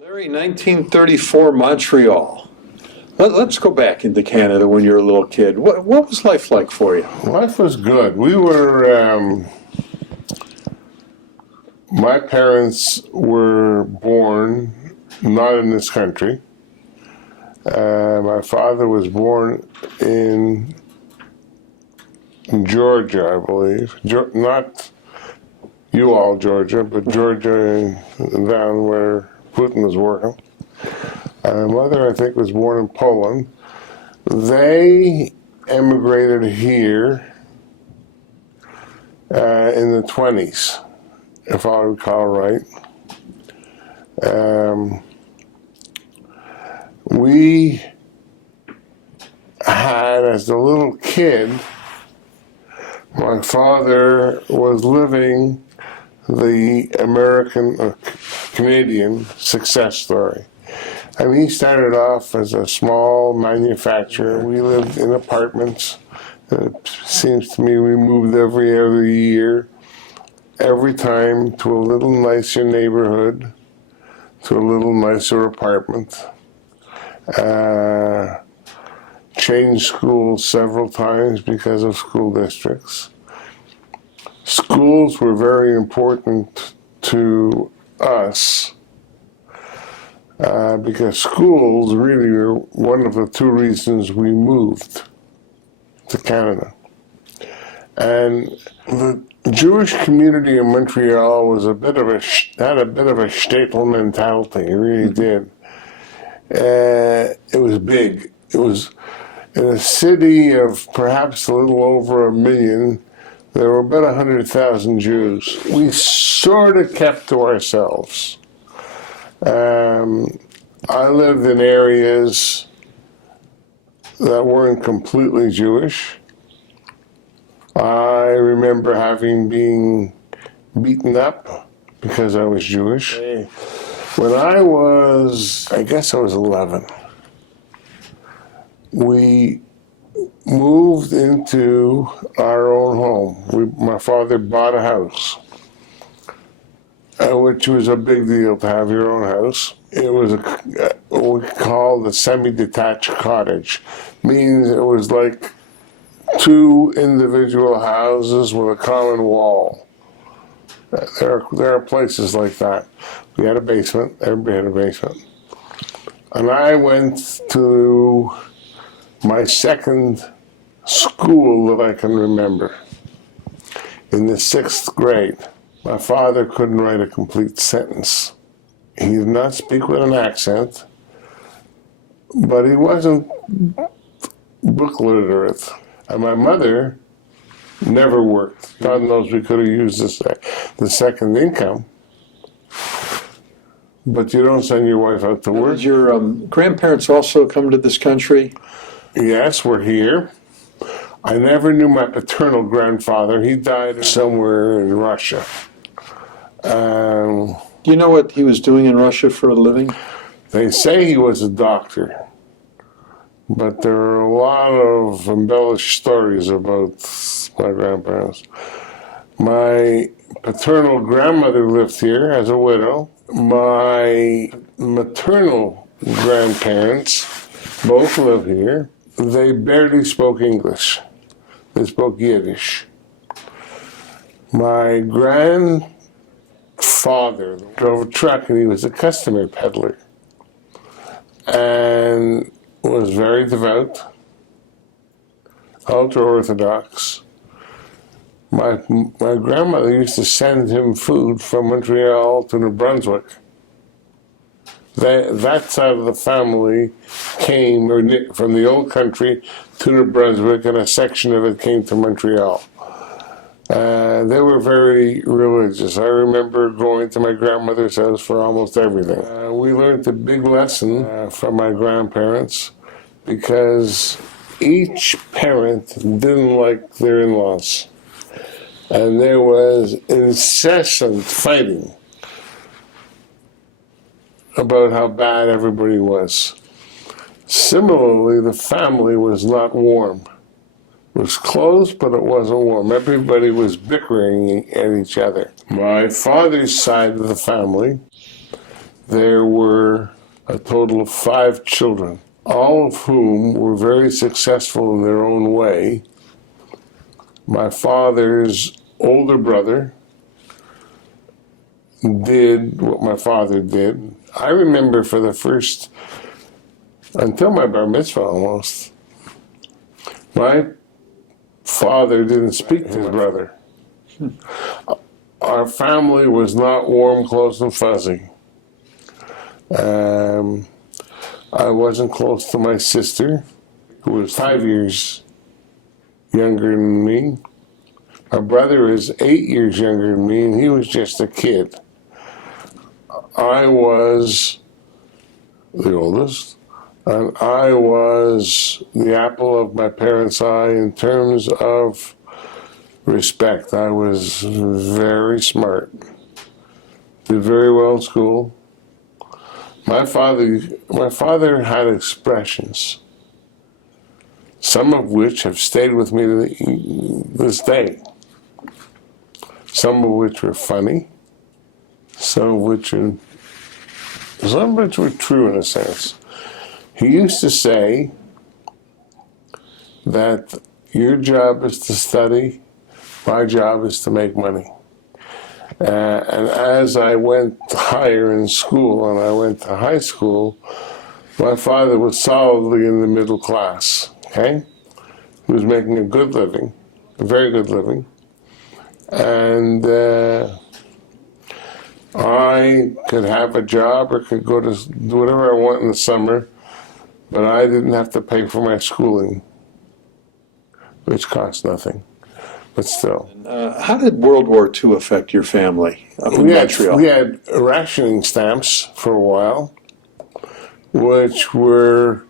Larry, 1934 Montreal. Let's go back into Canada when you were a little kid. What was life like for you? Life was good. My parents were born not in this country. My father was born in Georgia, I believe. Not Georgia, but Georgia down where Putin was working. My mother, I think, was born in Poland. They emigrated here in the 20s, if I recall right. We had, as a little kid, my father was living the Canadian success story. I mean, he started off as a small manufacturer. We lived in apartments. It seems to me we moved every other year, every time to a little nicer neighborhood, to a little nicer apartment. Changed schools several times because of school districts. Schools were very important to us because schools really were one of the two reasons we moved to Canada. And the Jewish community in Montreal was had a bit of a shtetl mentality. It really did. It was big. It was in a city of perhaps a little over 1 million. There were about 100,000 Jews. We sort of kept to ourselves. I lived in areas that weren't completely Jewish. I remember being beaten up because I was Jewish. When I was 11, we moved into our own home. My father bought a house, which was a big deal to have your own house. It was what we called a semi-detached cottage. Means it was like two individual houses with a common wall. There are places like that. We had a basement. Everybody had a basement. And I went to my second school that I can remember. In the 6th grade, my father couldn't write a complete sentence. He did not speak with an accent, but he wasn't book literate. And my mother never worked. God knows we could have used the second income, but you don't send your wife out to work. Did your grandparents also come to this country? Yes, we're here. I never knew my paternal grandfather. He died somewhere in Russia. Do you know what he was doing in Russia for a living? They say he was a doctor, but there are a lot of embellished stories about my grandparents. My paternal grandmother lived here as a widow. My maternal grandparents both live here. They barely spoke English. They spoke Yiddish. My grandfather drove a truck, and he was a customer peddler and was very devout, ultra-Orthodox. My grandmother used to send him food from Montreal to New Brunswick. That side of the family came from the old country to New Brunswick, and a section of it came to Montreal. They were very religious. I remember going to my grandmother's house for almost everything. We learned a big lesson from my grandparents, because each parent didn't like their in-laws. And there was incessant fighting about how bad everybody was. Similarly, the family was not warm. It was close, but it wasn't warm. Everybody was bickering at each other. My father's side of the family, there were a total of 5 children, all of whom were very successful in their own way. My father's older brother did what my father did. I remember for the first, until my bar mitzvah almost, my father didn't speak to his brother. Our family was not warm, close, and fuzzy. I wasn't close to my sister, who was 5 years younger than me. My brother is 8 years younger than me, and he was just a kid. I was the oldest, and I was the apple of my parents' eye in terms of respect. I was very smart, did very well in school. My father had expressions, some of which have stayed with me to this day. Some of which were funny, some of which were true in a sense. He used to say that your job is to study, my job is to make money. And as I went higher in school and I went to high school, my father was solidly in the middle class, okay? He was making a good living, a very good living. And I could have a job or could go to do whatever I want in the summer, but I didn't have to pay for my schooling, which cost nothing, but still. How did World War II affect your family up in Montreal? We had rationing stamps for a while, which were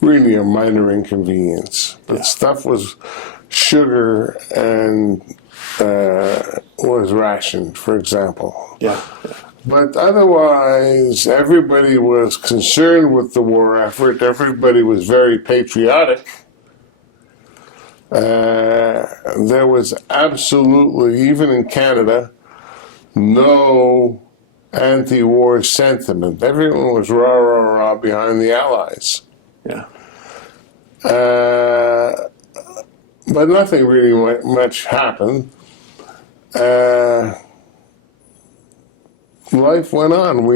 really a minor inconvenience. But stuff was sugar and was rationed, for example. Yeah. But otherwise, everybody was concerned with the war effort. Everybody was very patriotic. There was absolutely, even in Canada, no anti-war sentiment. Everyone was rah, rah, rah behind the Allies. Yeah. But nothing really much happened. Life went on.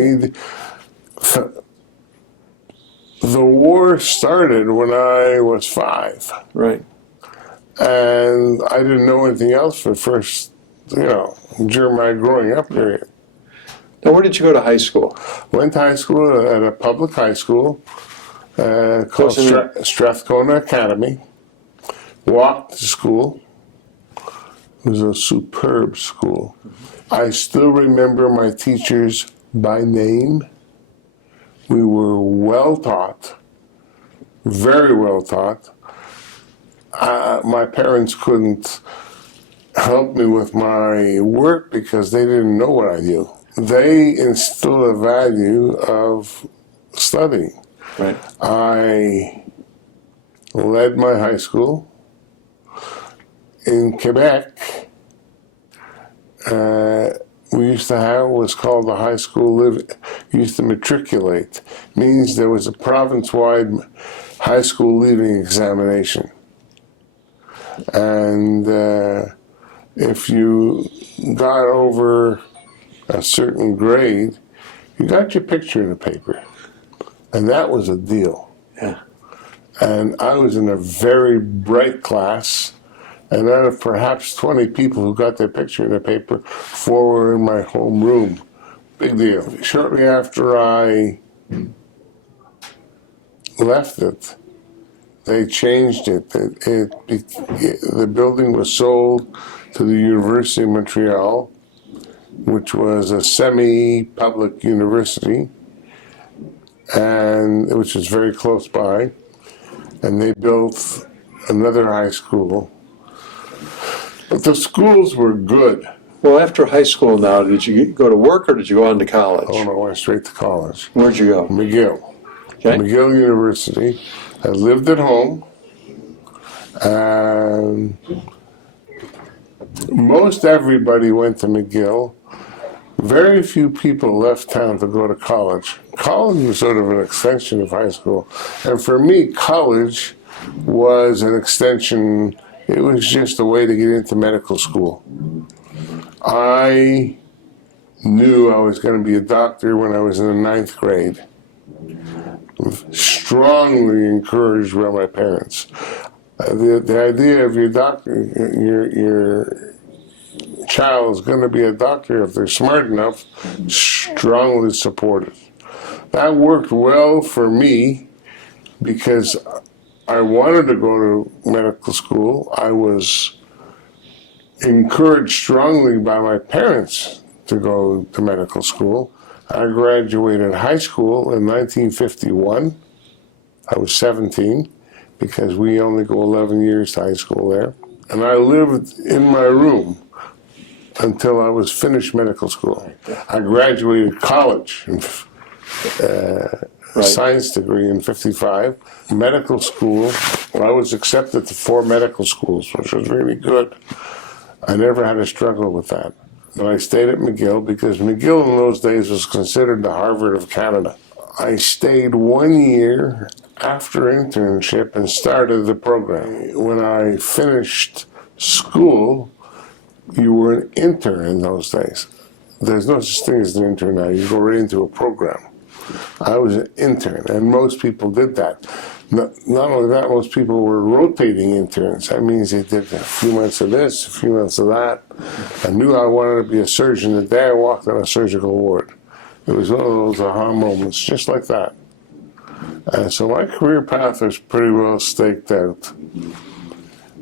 The war started when I was 5. Right. And I didn't know anything else for the first, during my growing up period. Now, where did you go to high school? Went to high school at a public high school called Strathcona Academy. Walked to school. It was a superb school. I still remember my teachers by name. We were well taught, very well taught. My parents couldn't help me with my work because they didn't know what I knew. They instilled a value of studying. Right. I led my high school. In Quebec, we used to have what was called the high school used to matriculate. Means there was a province-wide high school leaving examination. And if you got over a certain grade, you got your picture in the paper. And that was a deal. Yeah. And I was in a very bright class. And out of perhaps 20 people who got their picture in the paper, 4 were in my home room. Big deal. Shortly after I left it, they changed it. The building was sold to the University of Montreal, which was a semi-public university, and which was very close by. And they built another high school. But the schools were good. Well, after high school now, did you go to work or did you go on to college? Oh, no, I went straight to college. Where'd you go? McGill. Okay. McGill University. I lived at home. And most everybody went to McGill. Very few people left town to go to college. College was sort of an extension of high school. And for me, college was an extension. It was just a way to get into medical school. I knew I was going to be a doctor when I was in the 9th grade. Strongly encouraged by my parents. The idea of your doctor, your child is going to be a doctor if they're smart enough, strongly supported. That worked well for me because I wanted to go to medical school. I was encouraged strongly by my parents to go to medical school. I graduated high school in 1951. I was 17 because we only go 11 years to high school there. And I lived in my room until I was finished medical school. I graduated college, science degree in 55. Medical school, I was accepted to 4 medical schools, which was really good. I never had a struggle with that. But I stayed at McGill because McGill in those days was considered the Harvard of Canada. I stayed 1 year after internship and started the program. When I finished school, you were an intern in those days. There's no such thing as an intern now. You go right into a program. I was an intern, and most people did that. Not only that, most people were rotating interns. That means they did a few months of this, a few months of that. I knew I wanted to be a surgeon the day I walked on a surgical ward. It was one of those aha moments, just like that. And so my career path was pretty well staked out.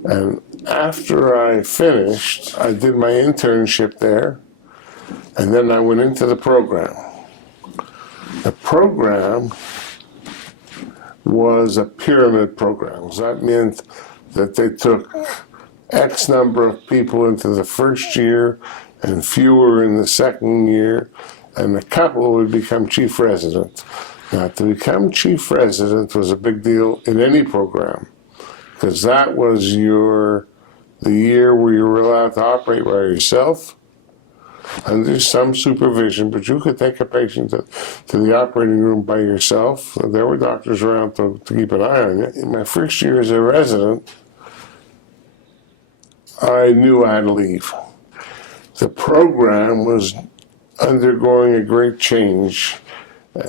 And after I finished, I did my internship there, and then I went into the program. The program was a pyramid program. That meant that they took X number of people into the first year and fewer in the second year, and the couple would become chief resident. Now, to become chief resident was a big deal in any program, because that was the year where you were allowed to operate by yourself under some supervision, but you could take a patient to the operating room by yourself. There were doctors around to keep an eye on you. In my first year as a resident, I knew I had to leave. The program was undergoing a great change.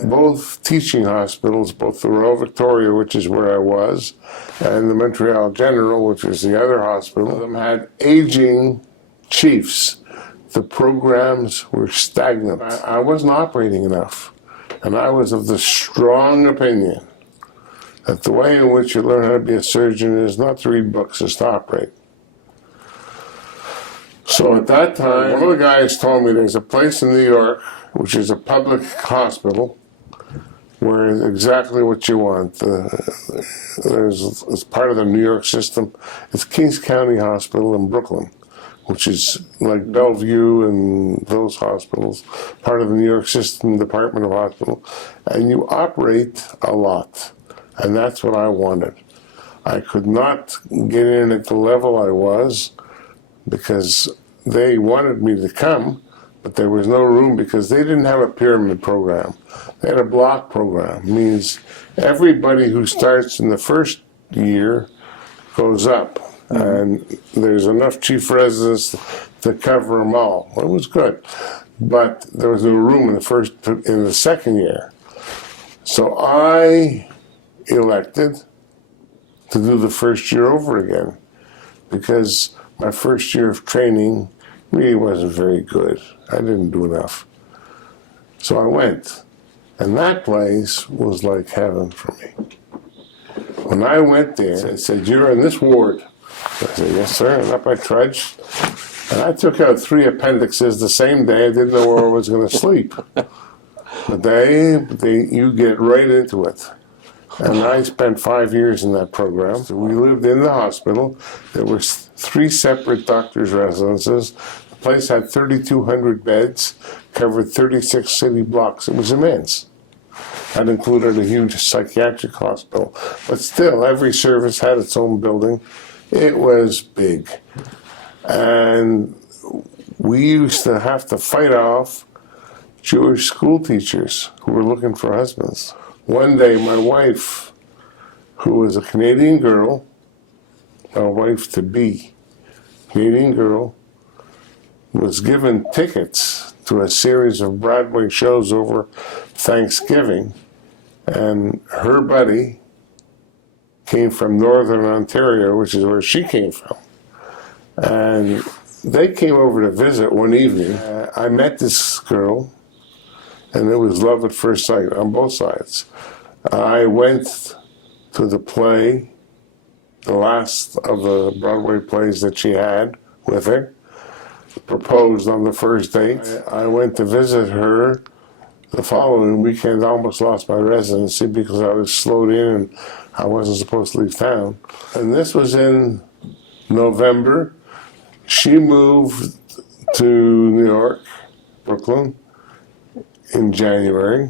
Both teaching hospitals, both the Royal Victoria, which is where I was, and the Montreal General, which was the other hospital, had aging chiefs. The programs were stagnant. I wasn't operating enough. And I was of the strong opinion that the way in which you learn how to be a surgeon is not to read books, it's to operate. So at that time, one of the guys told me there's a place in New York, which is a public hospital, where it's exactly what you want. It's part of the New York system. It's Kings County Hospital in Brooklyn, which is like Bellevue and those hospitals, part of the New York System Department of Hospital. And you operate a lot. And that's what I wanted. I could not get in at the level I was because they wanted me to come, but there was no room because they didn't have a pyramid program. They had a block program. It means everybody who starts in the first year goes up. And there's enough chief residents to cover them all. It was good, but there was no room in the second year. So I elected to do the first year over again because my first year of training really wasn't very good. I didn't do enough. So I went, and that place was like heaven for me. When I went there, they said, "You're in this ward." I said, "Yes, sir," and up I trudged. And I took out 3 appendixes the same day. I didn't know where I was going to sleep. But you get right into it. And I spent 5 years in that program. So we lived in the hospital. There were 3 separate doctors' residences. The place had 3,200 beds, covered 36 city blocks. It was immense. That included a huge psychiatric hospital. But still, every service had its own building. It was big. And we used to have to fight off Jewish school teachers who were looking for husbands. One day, my wife, who was a Canadian girl, my wife-to-be, Canadian girl, was given tickets to a series of Broadway shows over Thanksgiving, and her buddy came from Northern Ontario, which is where she came from. And they came over to visit one evening. I met this girl, and it was love at first sight on both sides. I went to the play, the last of the Broadway plays that she had with her, proposed on the first date. I went to visit her the following weekend. I almost lost my residency because I was slowed in and I wasn't supposed to leave town. And this was in November. She moved to New York, Brooklyn, in January,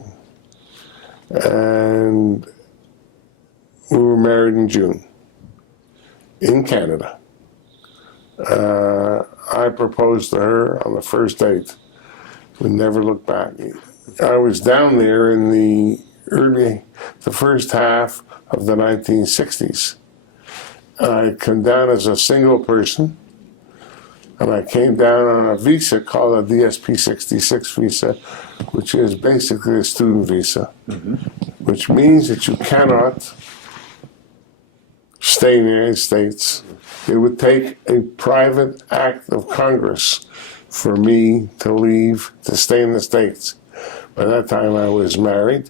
and we were married in June in Canada. I proposed to her on the first date. We never looked back. I was down there in the first half of the 1960s. I came down as a single person, and I came down on a visa called a DSP 66 visa, which is basically a student visa, which means that you cannot stay in the United States. It would take a private act of Congress for me to leave, to stay in the States. By that time I was married.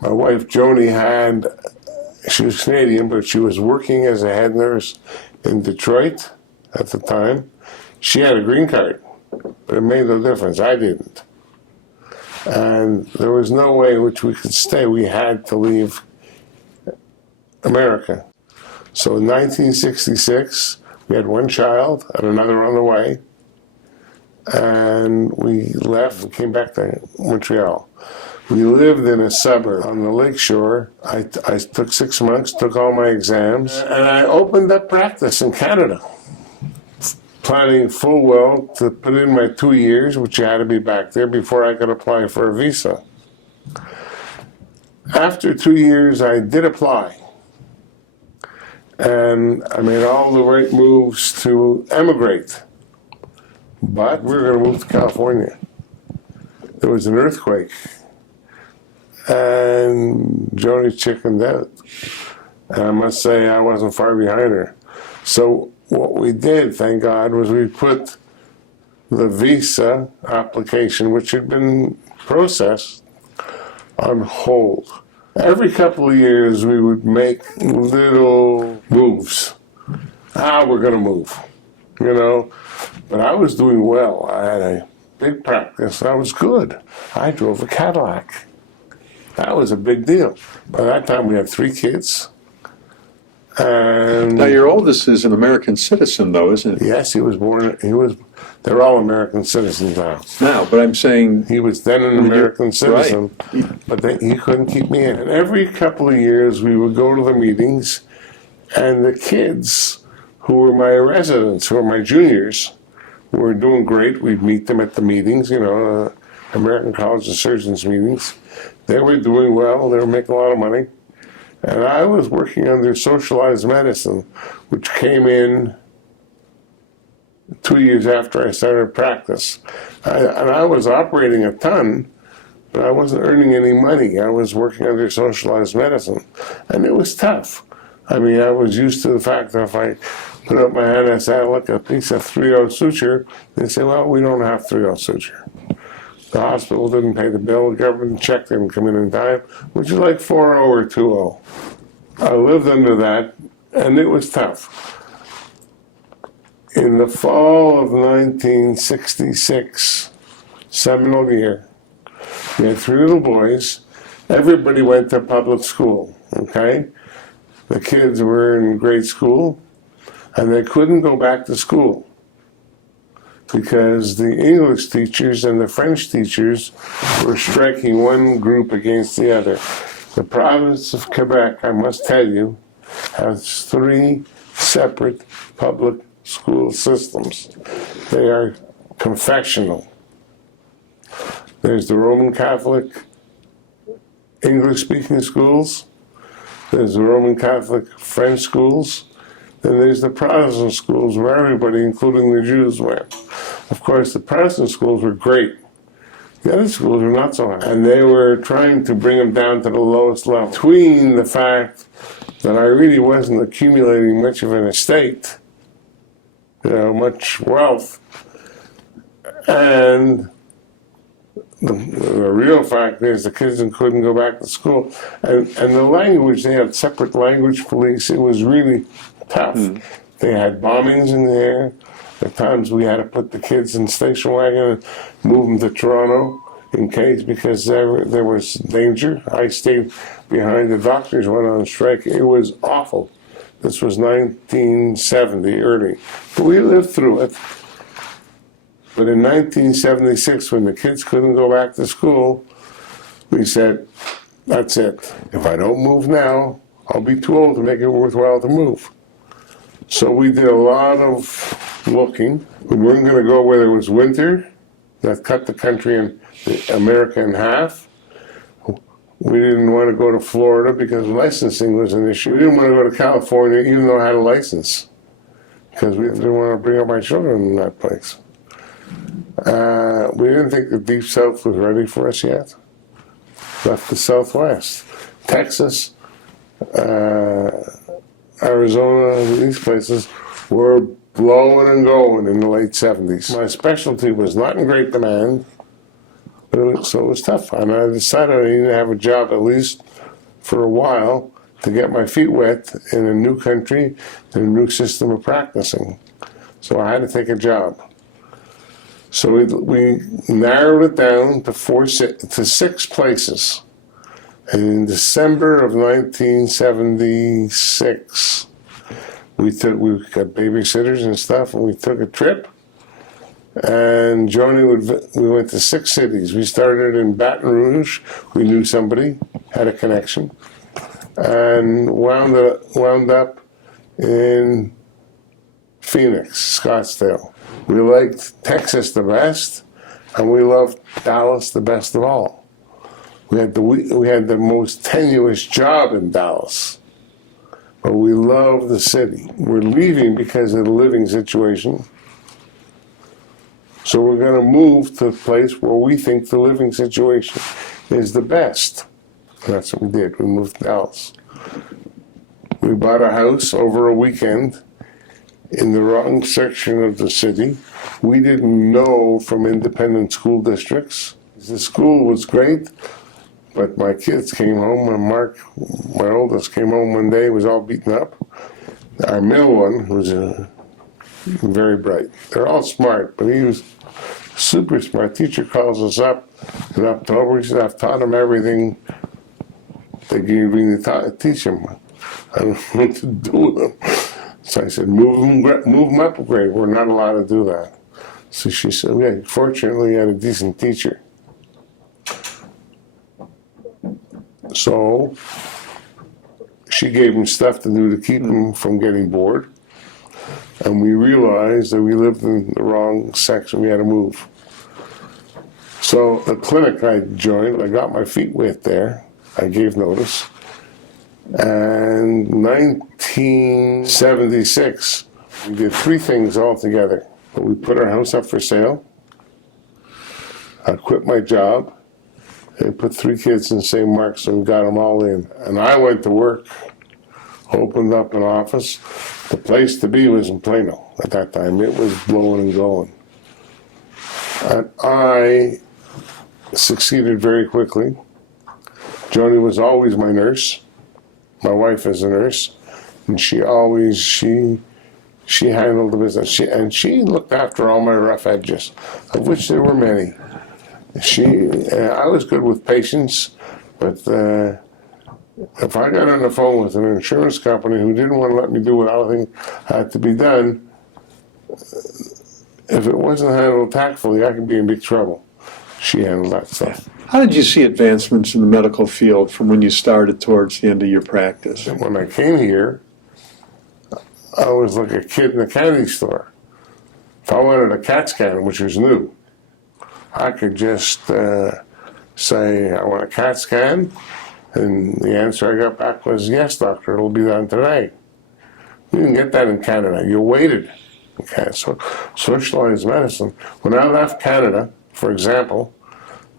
My wife Joni she was Canadian, but she was working as a head nurse in Detroit at the time. She had a green card, but it made no difference. I didn't. And there was no way in which we could stay. We had to leave America. So in 1966, we had one child and another on the way. And we left and came back to Montreal. We lived in a suburb on the lakeshore. I took 6 months, took all my exams, and I opened up practice in Canada, planning full well to put in my 2 years, which you had to be back there before I could apply for a visa. After 2 years, I did apply. And I made all the right moves to emigrate. But we were going to move to California. There was an earthquake. And Joni chickened out. And I must say I wasn't far behind her. So what we did, thank God, was we put the visa application, which had been processed, on hold. Every couple of years we would make little moves. We're going to move, But I was doing well. I had a big practice. I was good. I drove a Cadillac. That was a big deal. By that time we had 3 kids. And now your oldest is an American citizen, though, isn't he? Yes, he was born. They're all American citizens now. Now, but I'm saying he was then an American citizen, but he couldn't keep me in. And every couple of years, we would go to the meetings, and the kids who were my residents, who were my juniors, who were doing great. We'd meet them at the meetings, American College of Surgeons meetings. They were doing well. They were making a lot of money. And I was working under socialized medicine, which came in 2 years after I started practice. And I was operating a ton, but I wasn't earning any money. I was working under socialized medicine. And it was tough. I was used to the fact that if I put up my hand and said, look, a piece of 3/0 suture, they say, well, we don't have 3/0 suture. The hospital didn't pay the bill, the government check didn't come in time, which is like 4/0 or 2/0. I lived under that, and it was tough. In the fall of 1966, seminal year, we had 3 little boys. Everybody went to public school, okay? The kids were in grade school, and they couldn't go back to school because the English teachers and the French teachers were striking one group against the other. The province of Quebec, I must tell you, has 3 separate public school systems. They are confessional. There's the Roman Catholic English-speaking schools. There's the Roman Catholic French schools. Then there's the Protestant schools where everybody, including the Jews, went. Of course, the Protestant schools were great. The other schools were not so high. And they were trying to bring them down to the lowest level. Between the fact that I really wasn't accumulating much of an estate, much wealth, and the real fact is the kids couldn't go back to school. And the language, they had separate language police. It was really tough. They had bombings in the air. At times we had to put the kids in the station wagon and move them to Toronto in case, because there was danger. I stayed behind. The doctors went on strike. It was awful. This was 1970, early. But we lived through it. But in 1976, when the kids couldn't go back to school, we said, that's it. If I don't move now, I'll be too old to make it worthwhile to move. So we did a lot of looking. We weren't going to go where there was winter. That cut the country in America in half. We didn't want to go to Florida because licensing was an issue. We didn't want to go to California even though I had a license, because we didn't want to bring up my children in that place. We didn't think the Deep South was ready for us yet. Left the Southwest. Texas, Arizona, these places were blowing and going in the late 70s. My specialty was not in great demand, so it was tough. And I decided I needed to have a job at least for a while to get my feet wet in a new country, in a new system of practicing. So I had to take a job. So we narrowed it down to 6 places. And in December of 1976, we got babysitters and stuff, and we took a trip. And Joni we went to 6 cities. We started in Baton Rouge. We knew somebody, had a connection, and wound up in Phoenix, Scottsdale. We liked Texas the best, and we loved Dallas the best of all. We had the most tenuous job in Dallas, but we loved the city. We're leaving because of the living situation, so we're going to move to a place where we think the living situation is the best. And that's what we did. We moved to Dallas. We bought a house over a weekend in the wrong section of the city. We didn't know from independent school districts. The school was great, but my kids came home, and Mark, my oldest, came home one day, was all beaten up. Our middle one was very bright. They're all smart, but he was super smart. Teacher calls us up in October. He said, I've taught him everything they gave me to teach him. I don't know what to do with him. So I said, move him up a grade. We're not allowed to do that. So she said, yeah, fortunately, you had a decent teacher. So she gave him stuff to do to keep him from getting bored. And we realized that we lived in the wrong section. We had to move. So the clinic I joined, I got my feet wet there. I gave notice. And 1976, we did 3 things all together. We put our house up for sale. I quit my job. And put 3 kids in St. Mark's, and we got them all in. And I went to work, opened up an office. The place to be was in Plano at that time. It was blowing and going. And I succeeded very quickly. Joni was always my nurse. My wife is a nurse. And she handled the business. She looked after all my rough edges, of which there were many. I was good with patients, but if I got on the phone with an insurance company who didn't want to let me do what I think had to be done, if it wasn't handled tactfully, I could be in big trouble. She handled that stuff. How did you see advancements in the medical field from when you started towards the end of your practice? When I came here, I was like a kid in a candy store. If I wanted a CAT scan, which was new, I could just say, I want a CAT scan, and the answer I got back was, yes, doctor, it'll be done today. You didn't get that in Canada. You waited. Okay, so socialized medicine. When I left Canada, for example,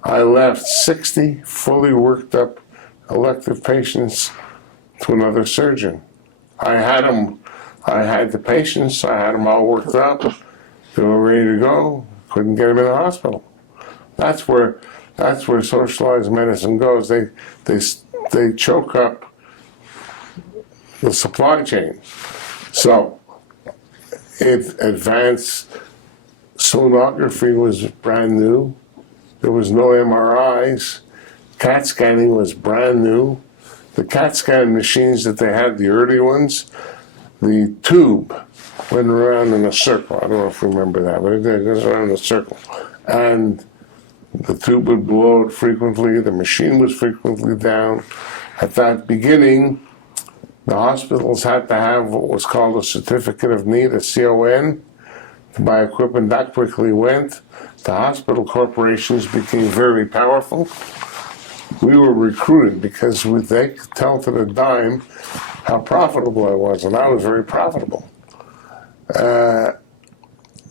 I left 60 fully worked up elective patients to another surgeon. I had the patients, I had them all worked up, they were ready to go, couldn't get them in the hospital. That's where socialized medicine goes. They choke up the supply chain. So advanced sonography was brand new. There was no MRIs. CAT scanning was brand new. The CAT scan machines that they had, the early ones, the tube went around in a circle. I don't know if you remember that, but it goes around in a circle. And the tube would blow out frequently. The machine was frequently down. At that beginning, the hospitals had to have what was called a certificate of need, a CON, to buy equipment. That quickly went. The hospital corporations became very powerful. We were recruited because they could tell to the dime how profitable I was, and I was very profitable.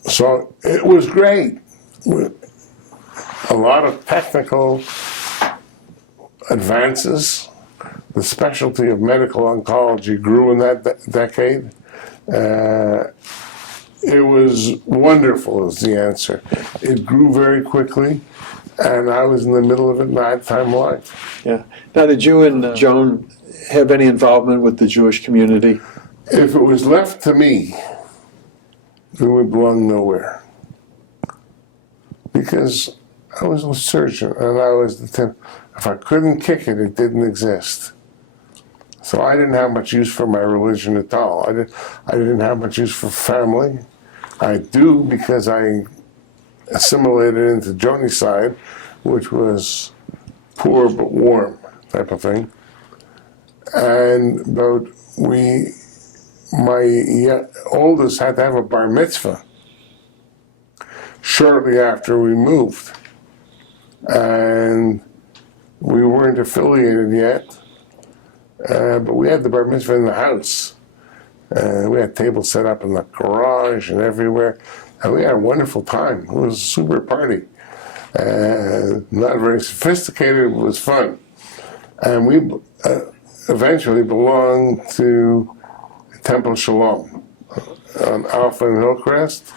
So it was great. A lot of technical advances. The specialty of medical oncology grew in that decade. It was wonderful is the answer. It grew very quickly, and I was in the middle of it and I had time of life. Yeah. Now, did you and Joan have any involvement with the Jewish community? If it was left to me, it would belong nowhere. Because I was a surgeon, and I was the tip. If I couldn't kick it, it didn't exist. So I didn't have much use for my religion at all. I didn't have much use for family. I do because I assimilated into Joni's side, which was poor but warm type of thing. And my oldest had to have a bar mitzvah shortly after we moved. And we weren't affiliated yet, but we had the bar mitzvah in the house. We had tables set up in the garage and everywhere, and we had a wonderful time. It was a super party. Not very sophisticated, but it was fun. And we eventually belonged to Temple Shalom on Alpha and Hillcrest.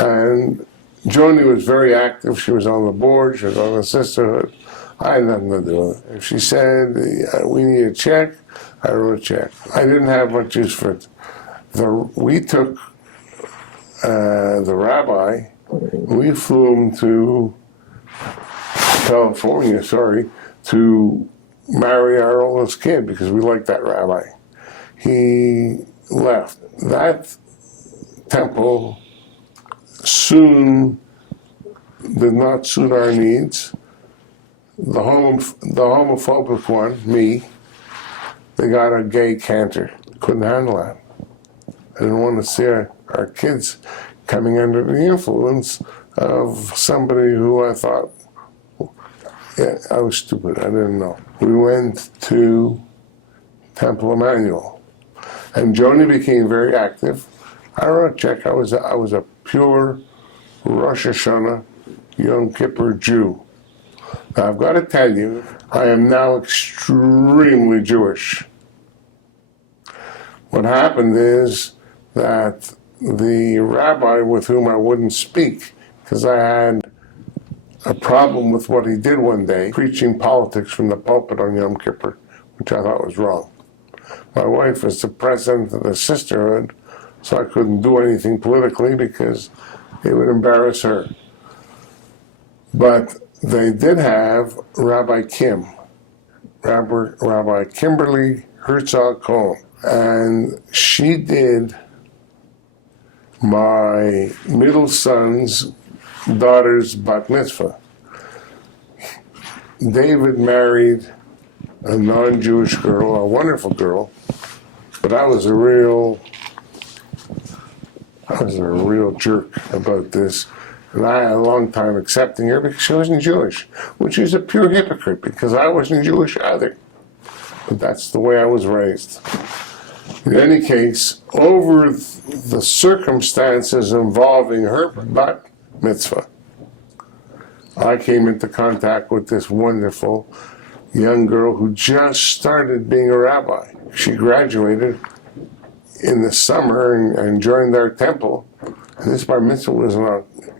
And Joni was very active. She was on the board. She was on the sisterhood. I had nothing to do with it. If she said, we need a check, I wrote a check. I didn't have much use for it. We took the rabbi, we flew him to California, to marry our oldest kid because we liked that rabbi. He left. That temple soon did not suit our needs. The homophobic one, me, they got a gay cantor. Couldn't handle that. I didn't want to see our kids coming under the influence of somebody who I thought, yeah, I was stupid. I didn't know. We went to Temple Emmanuel, and Joni became very active. I wrote a check. I was a pure Rosh Hashanah Yom Kippur Jew. Now, I've got to tell you, I am now extremely Jewish. What happened is that the rabbi with whom I wouldn't speak, because I had a problem with what he did one day, preaching politics from the pulpit on Yom Kippur, which I thought was wrong. My wife was the president of the sisterhood, so I couldn't do anything politically because it would embarrass her. But they did have Rabbi Kim, Rabbi Kimberly Herzog Cohen, and she did my middle son's daughter's bat mitzvah. David married a non-Jewish girl, a wonderful girl, but I was a real jerk about this. And I had a long time accepting her because she wasn't Jewish, which is a pure hypocrite because I wasn't Jewish either. But that's the way I was raised. In any case, over the circumstances involving her bat mitzvah, I came into contact with this wonderful young girl who just started being a rabbi. She graduated in the summer and joined our temple. And this bar mitzvah was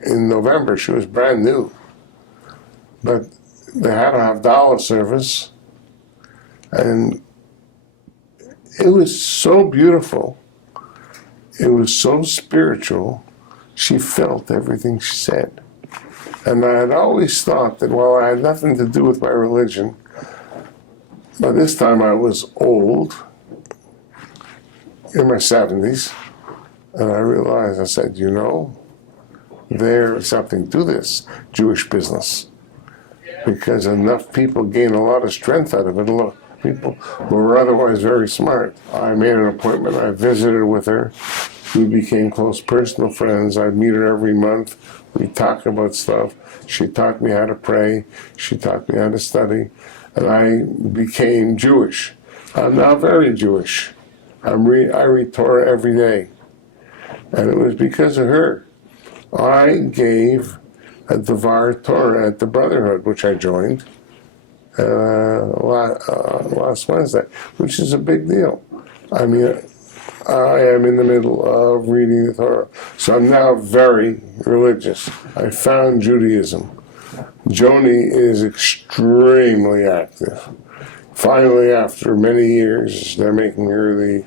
in November. She was brand new. But they had a Havdalah service. And it was so beautiful. It was so spiritual. She felt everything she said. And I had always thought that while I had nothing to do with my religion, by this time I was old, in my 70s, and I realized, I said, you know, there is something to this Jewish business. Because enough people gain a lot of strength out of it. A lot of people who were otherwise very smart. I made an appointment. I visited with her. We became close personal friends. I'd meet her every month. We'd talk about stuff. She taught me how to pray. She taught me how to study. And I became Jewish. I'm now very Jewish. I read Torah every day. And it was because of her. I gave a Devar Torah at the Brotherhood, which I joined last Wednesday, which is a big deal. I mean, I am in the middle of reading the Torah. So I'm now very religious. I found Judaism. Joni is extremely active. Finally, after many years, they're making her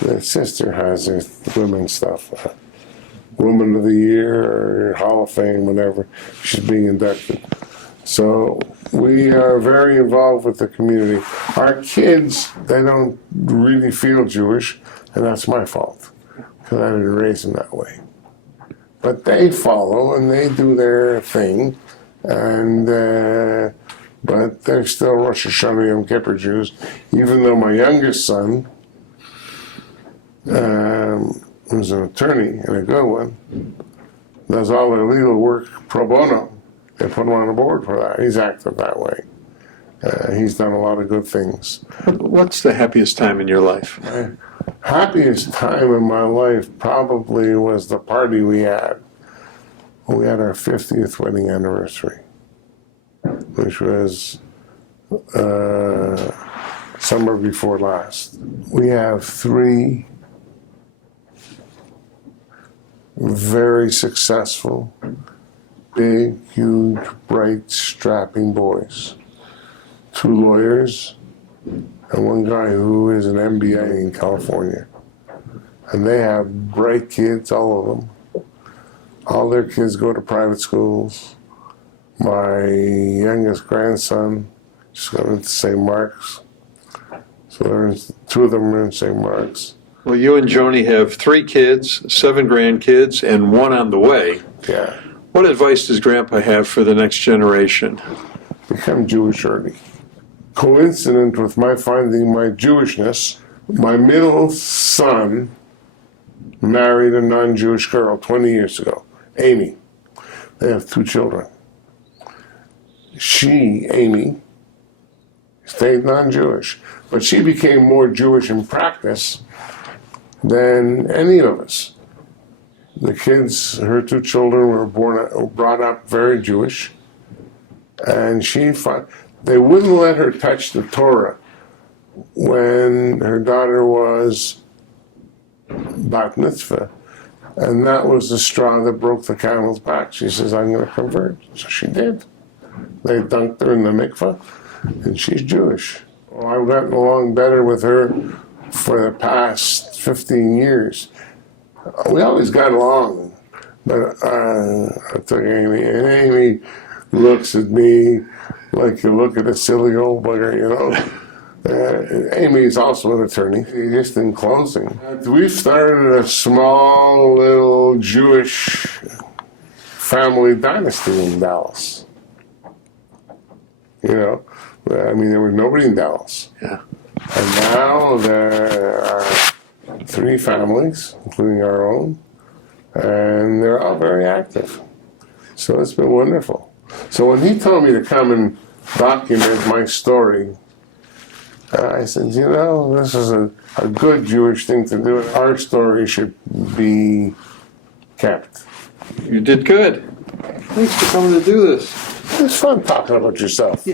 the sister has it, women's stuff. Woman of the Year or Hall of Fame, whatever. She's being inducted. So we are very involved with the community. Our kids, they don't really feel Jewish, and that's my fault, because I didn't raise them that way. But they follow, and they do their thing, and but they're still Rosh Hashanah Yom Kippur Jews, even though my youngest son, who's an attorney and a good one, does all their legal work pro bono. They put him on the board for that. He's active that way. He's done a lot of good things. What's the happiest time in your life? My happiest time in my life probably was the party we had. We had our 50th wedding anniversary, which was summer before last. We have 3 very successful, big, huge, bright, strapping boys. 2 lawyers and 1 guy who is an MBA in California. And they have bright kids, all of them. All their kids go to private schools. My youngest grandson just got into St. Mark's. So there's 2 of them are in St. Mark's. Well, you and Joni have 3 kids, 7 grandkids, and 1 on the way. Yeah. What advice does Grandpa have for the next generation? Become Jewish early. Coincident with my finding my Jewishness, my middle son married a non-Jewish girl 20 years ago, Amy. They have 2 children. She, Amy, stayed non-Jewish, but she became more Jewish in practice than any of us. The kids, her 2 children, were brought up very Jewish, and they wouldn't let her touch the Torah when her daughter was bat mitzvah, and that was the straw that broke the camel's back. She says, I'm going to convert. So she did. They dunked her in the mikveh, and she's Jewish. Well, I've gotten along better with her for the past 15 years. We always got along, but I took Amy, and Amy looks at me like you look at a silly old bugger, you know. Amy's also an attorney. Just in closing, we've started a small little Jewish family dynasty in Dallas. You know, I mean, there was nobody in Dallas. Yeah. And now there are 3 families, including our own, and they're all very active. So it's been wonderful. So when he told me to come and document my story, I said, you know, this is a good Jewish thing to do. Our story should be kept. You did good. Thanks for coming to do this. It's fun talking about yourself.